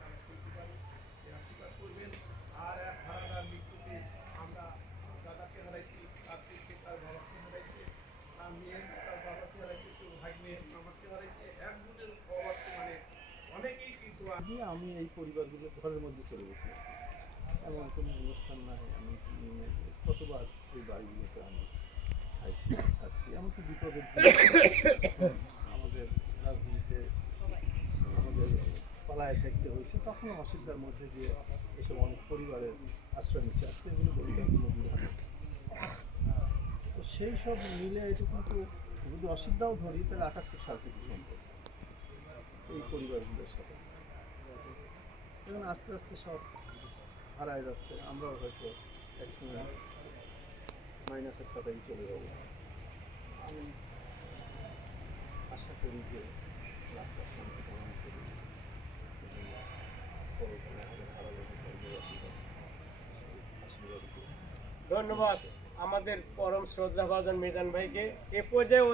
তারা করতে পারে আশীর্বাদ করবেন আর এক মৃত্যুতে আমরা তার তার মেয়ে তার অনেকেই কিন্তু আমি এই পরিবারগুলো ঘরের মধ্যে চলে গেছি। এমন কোনো অনুষ্ঠান নাই, আমি কতবার এই বাড়িগুলোতে আমি আইসি, থাকছি, এমনকি বিপদের পালায় থাকতে হয়েছে, তখন অসুবিধার মধ্যে দিয়ে এসব অনেক পরিবারের আশ্রয় নিচ্ছে আজকে এগুলো তো সেই সব মিলে এটা কিন্তু যদি অসুবিধাও ধরি, তাহলে আটাত্তর সাল থেকে সম্ভব এই পরিবারগুলোর সাথে। এবং আস্তে আস্তে সব হারায় যাচ্ছে। আমরাও হয়তো এক একসময় মাইনাসের খাতায় চলে যাব। আমি আশা করি যে লাভটার সঙ্গে কামনা করি এবং পরবর্তীতে আমাদের হারালো পরিবারবাসীরা আশীর্বাদ করি ধন্যবাদ। আমাদের পরম শ্রদ্ধাভাজন মিজান ভাইকে। এ পর্যায়ে